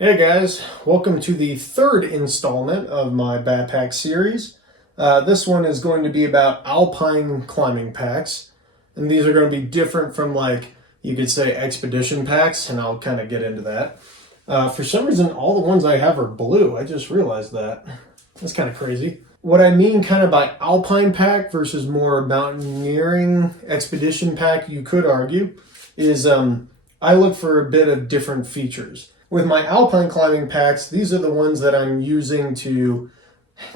Hey guys, welcome to the third installment of my backpack series. This one is going to be about alpine climbing packs, and these are going to be different from, like, you could say expedition packs, and I'll kind of get into that. For some reason, all the ones I have are blue. I just realized that. That's kind of crazy. What I mean kind of by alpine pack versus more mountaineering expedition pack, you could argue, is I look for a bit of different features. With my alpine climbing packs, these are the ones that I'm using to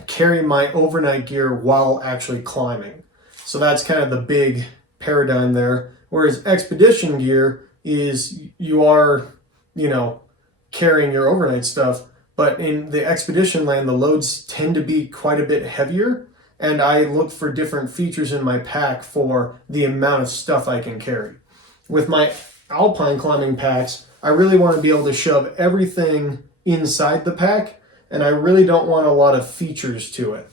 carry my overnight gear while actually climbing. So that's kind of the big paradigm there. Whereas expedition gear is you are, carrying your overnight stuff, but in the expedition land, the loads tend to be quite a bit heavier, and I look for different features in my pack for the amount of stuff I can carry. With my alpine climbing packs, I really want to be able to shove everything inside the pack, and I really don't want a lot of features to it.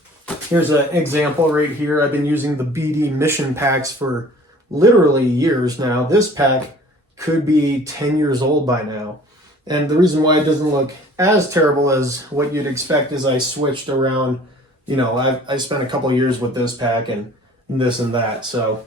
Here's an example right here. I've been using the BD mission packs for literally years now. This pack could be 10 years old by now. And the reason why it doesn't look as terrible as what you'd expect is I switched around. I spent a couple years with this pack and this and that. So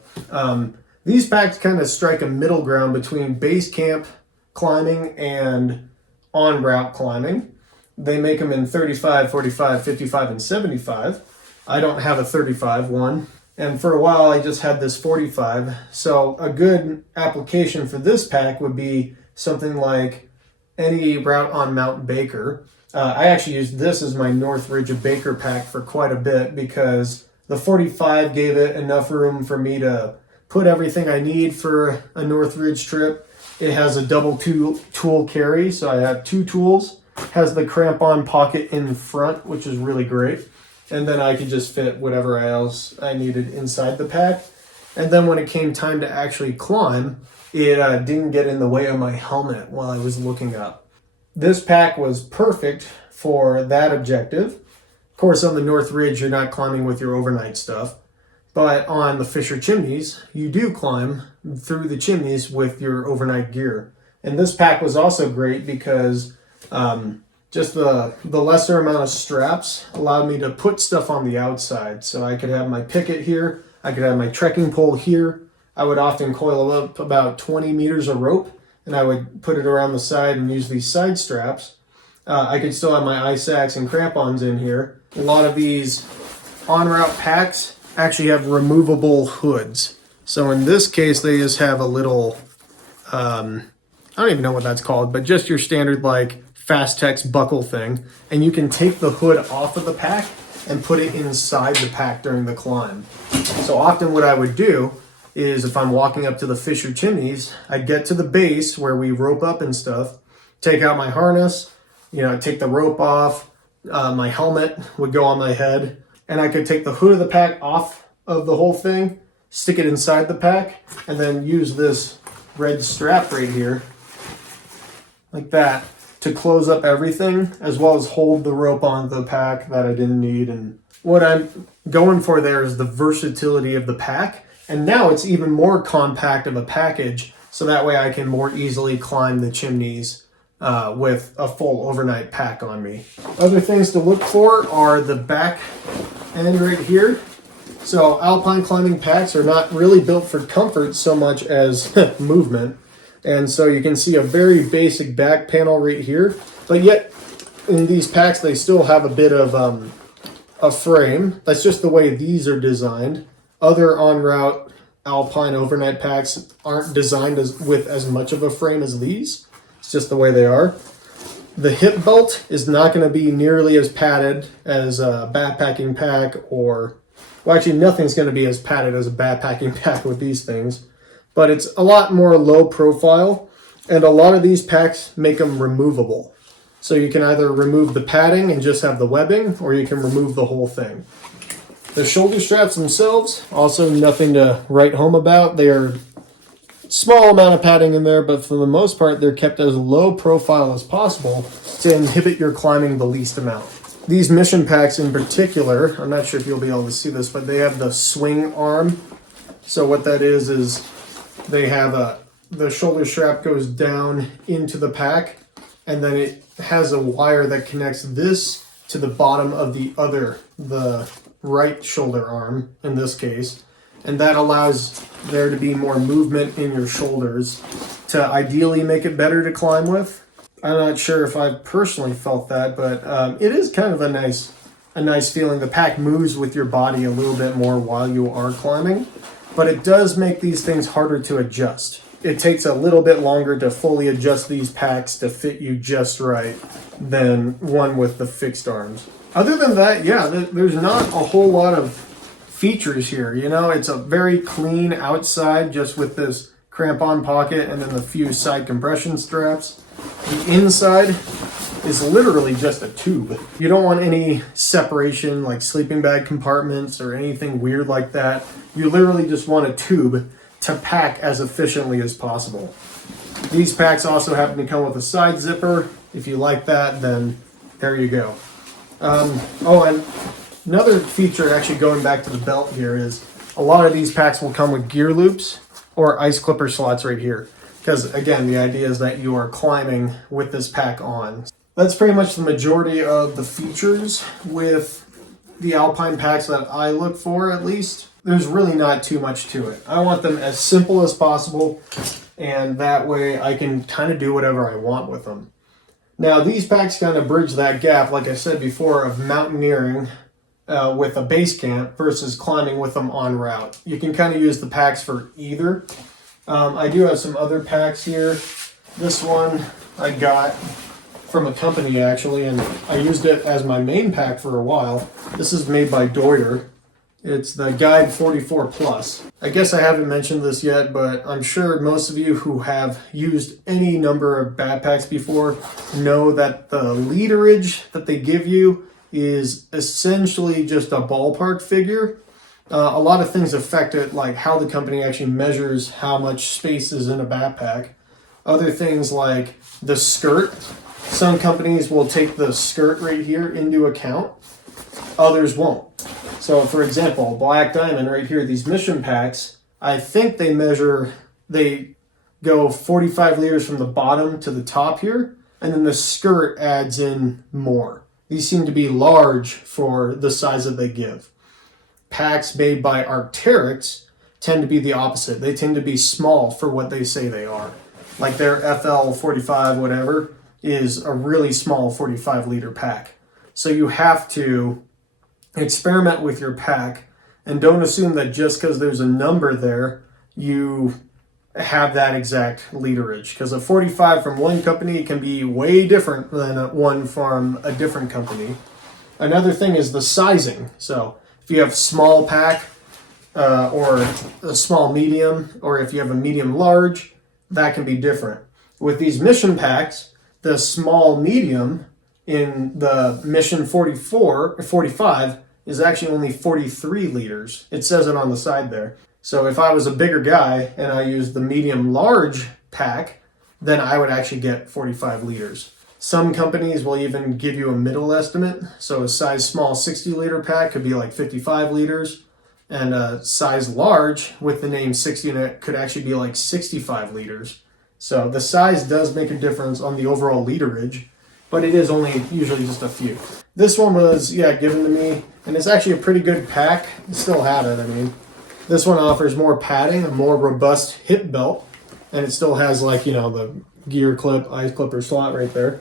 these packs kind of strike a middle ground between base camp climbing and on route climbing. They make them in 35, 45, 55, and 75. I don't have a 35 one. And for a while, I just had this 45. So a good application for this pack would be something like any route on Mount Baker. I actually used this as my North Ridge of Baker pack for quite a bit because the 45 gave it enough room for me to put everything I need for a North Ridge trip. It has a double tool carry, so I have two tools. Has the cramp-on pocket in front, which is really great. And then I could just fit whatever else I needed inside the pack. And then when it came time to actually climb, it didn't get in the way of my helmet while I was looking up. This pack was perfect for that objective. Of course, on the North Ridge, you're not climbing with your overnight stuff. But on the Fisher Chimneys, you do climb through the chimneys with your overnight gear. And this pack was also great because just the lesser amount of straps allowed me to put stuff on the outside. So I could have my picket here, I could have my trekking pole here. I would often coil up about 20 meters of rope, and I would put it around the side and use these side straps. I could still have my ice axe and crampons in here. A lot of these on-route packs actually have removable hoods. So in this case, they just have a little, I don't even know what that's called, but just your standard like Fastex buckle thing. And you can take the hood off of the pack and put it inside the pack during the climb. So often what I would do is if I'm walking up to the Fisher Chimneys, I'd get to the base where we rope up and stuff, take out my harness, take the rope off, my helmet would go on my head, and I could take the hood of the pack off of the whole thing, stick it inside the pack, and then use this red strap right here, like that, to close up everything, as well as hold the rope onto the pack that I didn't need. And what I'm going for there is the versatility of the pack, and now it's even more compact of a package, so that way I can more easily climb the chimneys with a full overnight pack on me. Other things to look for are the back end right here. So alpine climbing packs are not really built for comfort so much as movement. And so you can see a very basic back panel right here, but yet in these packs they still have a bit of a frame. That's just the way these are designed. Other en-route alpine overnight packs aren't designed with as much of a frame as these. It's just the way they are. The hip belt is not going to be nearly as padded as a backpacking pack actually nothing's going to be as padded as a backpacking pack with these things. But it's a lot more low profile, and a lot of these packs make them removable. So you can either remove the padding and just have the webbing, or you can remove the whole thing. The shoulder straps themselves, also nothing to write home about. They are small amount of padding in there, but for the most part, they're kept as low profile as possible to inhibit your climbing the least amount. These mission packs in particular, I'm not sure if you'll be able to see this, but they have the swing arm. So what that is they have the shoulder strap goes down into the pack, and then it has a wire that connects this to the bottom of the right shoulder arm in this case, and that allows there to be more movement in your shoulders to ideally make it better to climb with. I'm not sure if I've personally felt that, but it is kind of a nice feeling. The pack moves with your body a little bit more while you are climbing, but it does make these things harder to adjust. It takes a little bit longer to fully adjust these packs to fit you just right than one with the fixed arms. Other than that, yeah, there's not a whole lot of features here. You know, it's a very clean outside just with this cramp-on pocket and then the few side compression straps. The inside is literally just a tube. You don't want any separation like sleeping bag compartments or anything weird like that. You literally just want a tube to pack as efficiently as possible. These packs also happen to come with a side zipper. If you like that, then there you go. Oh, and another feature actually going back to the belt here is a lot of these packs will come with gear loops or ice clipper slots right here. Because again, the idea is that you are climbing with this pack on. That's pretty much the majority of the features with the Alpine packs that I look for, at least. There's really not too much to it. I want them as simple as possible, and that way I can kind of do whatever I want with them. Now, these packs kind of bridge that gap, like I said before, of mountaineering with a base camp versus climbing with them en route. You can kind of use the packs for either. I do have some other packs here. This one I got from a company, actually, and I used it as my main pack for a while. This is made by Deuter. It's the Guide 44 Plus. I guess I haven't mentioned this yet, but I'm sure most of you who have used any number of backpacks before know that the literage that they give you is essentially just a ballpark figure. A lot of things affect it, like how the company actually measures how much space is in a backpack. Other things like the skirt. Some companies will take the skirt right here into account. Others won't. So, for example, Black Diamond right here, these mission packs, I think they go 45 liters from the bottom to the top here, and then the skirt adds in more. These seem to be large for the size that they give. Packs made by Arc'teryx tend to be the opposite. They tend to be small for what they say they are. Like their FL45 whatever is a really small 45 liter pack. So you have to experiment with your pack and don't assume that just because there's a number there, you have that exact literage. Because a 45 from one company can be way different than one from a different company. Another thing is the sizing. So if you have small pack or a small medium, or if you have a medium large, that can be different. With these mission packs, the small medium in the Mission 45 is actually only 43 liters. It says it on the side there. So if I was a bigger guy and I used the medium large pack, then I would actually get 45 liters. Some companies will even give you a middle estimate. So a size small 60 liter pack could be like 55 liters, and a size large with the name 60 in it could actually be like 65 liters. So the size does make a difference on the overall literage, but it is only usually just a few. This one was, given to me, and it's actually a pretty good pack. I still have it, I mean. This one offers more padding, a more robust hip belt, and it still has the gear clip, ice clipper slot right there.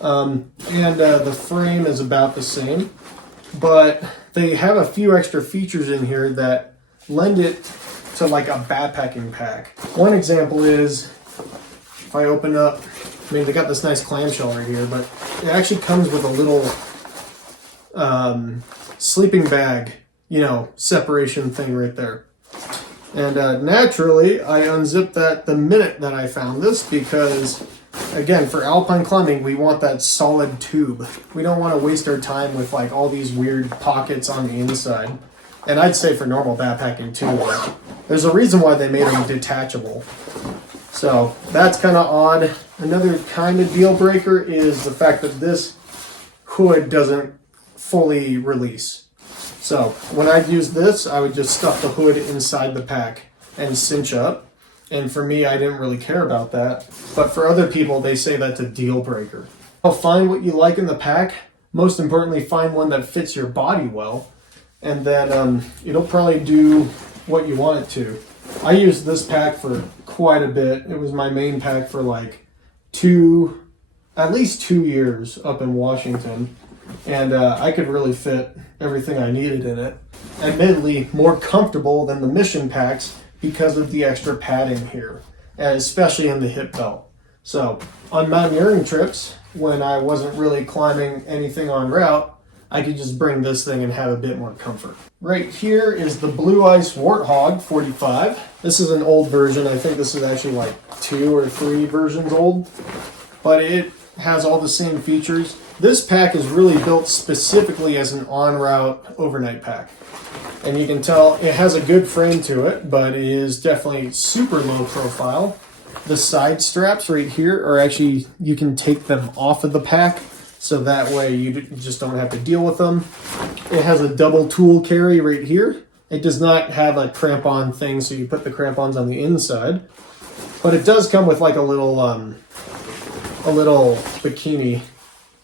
The frame is about the same, but they have a few extra features in here that lend it to like a backpacking pack. One example is, if I open up, they got this nice clamshell right here, but it actually comes with a little sleeping bag, separation thing right there. And naturally, I unzipped that the minute that I found this because, again, for alpine climbing, we want that solid tube. We don't want to waste our time with all these weird pockets on the inside. And I'd say for normal backpacking too, but there's a reason why they made them detachable. So that's kind of odd. Another kind of deal breaker is the fact that this hood doesn't fully release. So when I'd use this, I would just stuff the hood inside the pack and cinch up. And for me, I didn't really care about that. But for other people, they say that's a deal breaker. Find what you like in the pack. Most importantly, find one that fits your body well, and then it'll probably do what you want it to. I used this pack for quite a bit. It was my main pack for like at least 2 years up in Washington, and I could really fit everything I needed in it. Admittedly, more comfortable than the mission packs because of the extra padding here, and especially in the hip belt. So on mountaineering trips, when I wasn't really climbing anything en route, I could just bring this thing and have a bit more comfort. Right here is the Blue Ice Warthog 45. This is an old version. I think this is actually like 2 or 3 versions old, but it has all the same features. This pack is really built specifically as an en route overnight pack. And you can tell it has a good frame to it, but it is definitely super low profile. The side straps right here are actually, you can take them off of the pack, so that way you just don't have to deal with them. It has a double tool carry right here. It does not have a crampon thing, so you put the crampons on the inside. But it does come with like a little bikini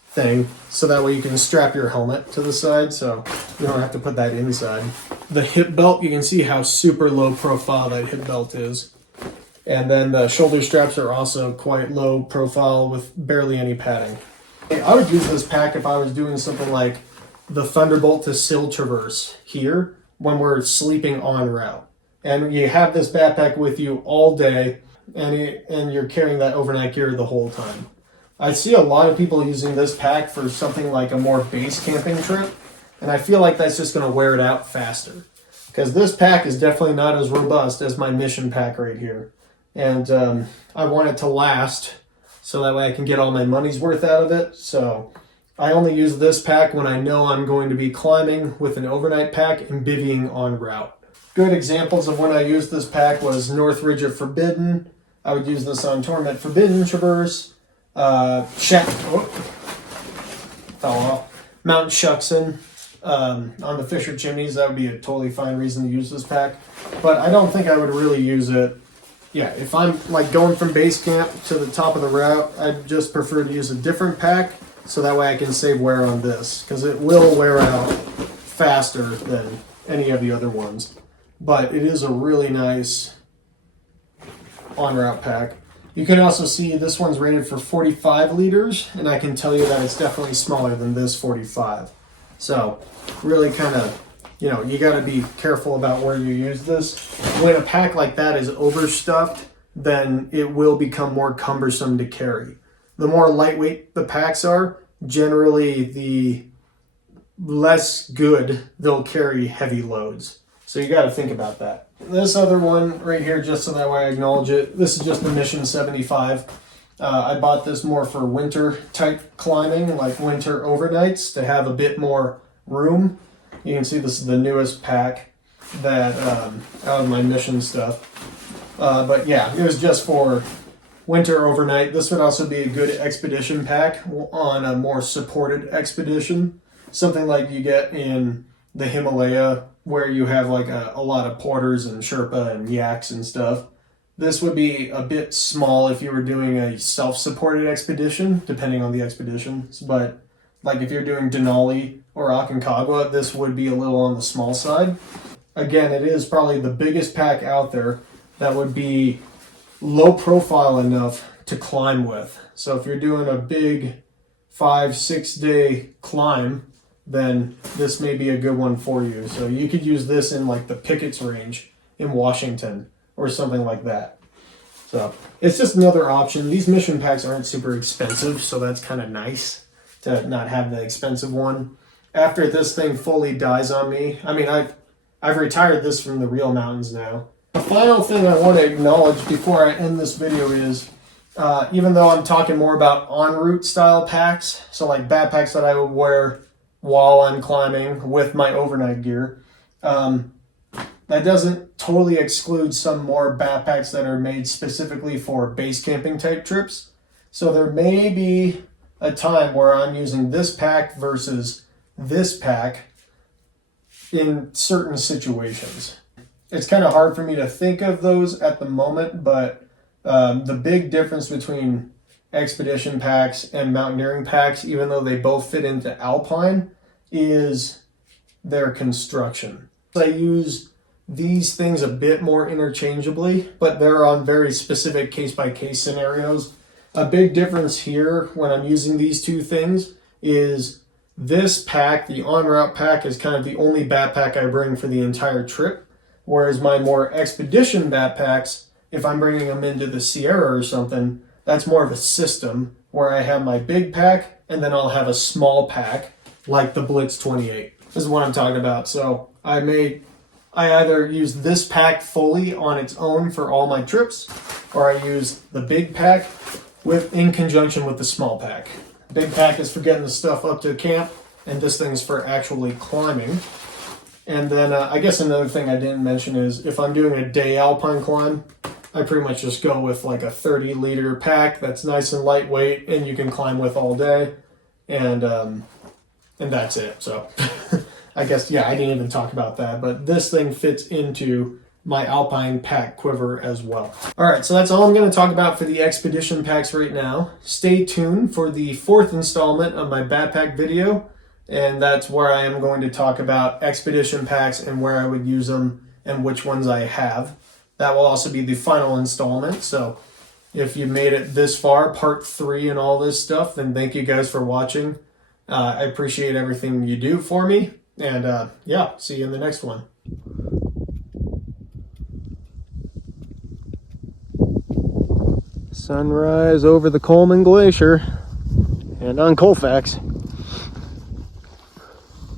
thing, so that way you can strap your helmet to the side, so you don't have to put that inside. The hip belt, you can see how super low profile that hip belt is. And then the shoulder straps are also quite low profile with barely any padding. I would use this pack if I was doing something like the Thunderbolt to Sill Traverse here when we're sleeping en route. And you have this backpack with you all day, and you're carrying that overnight gear the whole time. I see a lot of people using this pack for something like a more base camping trip, and I feel like that's just going to wear it out faster. Because this pack is definitely not as robust as my mission pack right here. And I want it to last, so that way I can get all my money's worth out of it. So I only use this pack when I know I'm going to be climbing with an overnight pack and bivvying en route. Good examples of when I used this pack was North Ridge of Forbidden. I would use this on Torment Forbidden Traverse. Fell off. Mount Shuxon. On the Fisher Chimneys, that would be a totally fine reason to use this pack. But I don't think I would really use it. Yeah, if I'm like going from base camp to the top of the route, I'd just prefer to use a different pack, so that way I can save wear on this, because it will wear out faster than any of the other ones. But it is a really nice en route pack. You can also see this one's rated for 45 liters, and I can tell you that it's definitely smaller than this 45. So really kind of, you got to be careful about where you use this. When a pack like that is overstuffed, then it will become more cumbersome to carry. The more lightweight the packs are, generally the less good they'll carry heavy loads. So you got to think about that. This other one right here, just so that way I acknowledge it, this is just the Mission 75. I bought this more for winter type climbing, like winter overnights, to have a bit more room. You can see this is the newest pack that out of my mission stuff. But yeah, it was just for winter overnight. This would also be a good expedition pack on a more supported expedition. Something like you get in the Himalaya, where you have like a lot of porters and Sherpa and yaks and stuff. This would be a bit small if you were doing a self-supported expedition, depending on the expeditions. But like if you're doing Denali or Aconcagua, this would be a little on the small side. Again, it is probably the biggest pack out there that would be low profile enough to climb with. So if you're doing a big 5-6 day climb, then this may be a good one for you. So you could use this in like the Pickett's Range in Washington or something like that. So it's just another option. These mission packs aren't super expensive, so that's kind of nice to not have the expensive one. After this thing fully dies on me, I mean, I've retired this from the real mountains now. The final thing I want to acknowledge before I end this video is, even though I'm talking more about en route style packs, so like backpacks that I would wear while I'm climbing with my overnight gear, that doesn't totally exclude some more backpacks that are made specifically for base camping type trips. So there may be a time where I'm using this pack versus this pack in certain situations. It's kind of hard for me to think of those at the moment, but the big difference between expedition packs and mountaineering packs, even though they both fit into alpine, is their construction. I use these things a bit more interchangeably, but they're on very specific case-by-case scenarios. A big difference here when I'm using these two things is this pack, the en route pack, is kind of the only backpack I bring for the entire trip, whereas my more expedition backpacks, if I'm bringing them into the Sierra or something, that's more of a system where I have my big pack and then I'll have a small pack like the Blitz 28. This is what I'm talking about. So I either use this pack fully on its own for all my trips, or I use the big pack in conjunction with the small pack. Big pack is for getting the stuff up to camp, and this thing's for actually climbing. And then I guess another thing I didn't mention is if I'm doing a day alpine climb, I pretty much just go with like a 30-liter pack that's nice and lightweight and you can climb with all day, and that's it. So I guess, yeah, I didn't even talk about that, but this thing fits into my alpine pack quiver as well. All right, so that's all I'm going to talk about for the expedition packs right now. Stay tuned for the 4th installment of my backpack video, and that's where I am going to talk about expedition packs and where I would use them and which ones I have. That will also be the final installment, so if you made it this far, part 3 and all this stuff, then thank you guys for watching. I appreciate everything you do for me, and yeah, see you in the next one. Sunrise over the Coleman Glacier and on Colfax.